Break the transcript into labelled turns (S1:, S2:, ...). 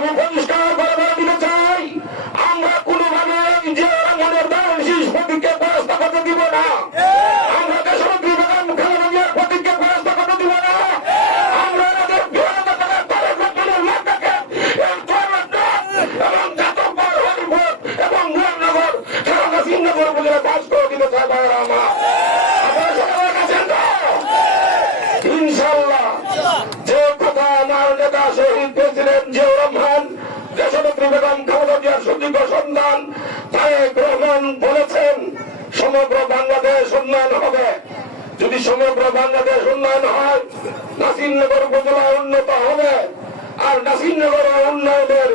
S1: আমি পরিষ্কার বারবার দিতে চাই, আমরা কোনোভাবে জিয়া রহমানের দারুণ শীষ প্রতীককে পরাস্ত করতে দিব না। আমরা কাশ্মীর বেগম খালেদা জিয়ার প্রতীককে না। আমরা এবং জাতক হরিপুর এবং বলে পাশ করে দিতে চাই ভাইয়েরা আমরা। ইনশাল্লাহ যে কথা আমার নেতা শহীদ প্রেসিডেন্ট জিয়া রহমান জিয়ার সুদীর্ঘ সন্ধান তারেক রহমান বলেছেন, সমগ্র বাংলাদেশ উন্নয়ন হবে। যদি সমগ্র বাংলাদেশ উন্নয়ন হয়, নাসিরনগর উপজেলা উন্নত হবে। আর নাসিরনগর উন্নয়নের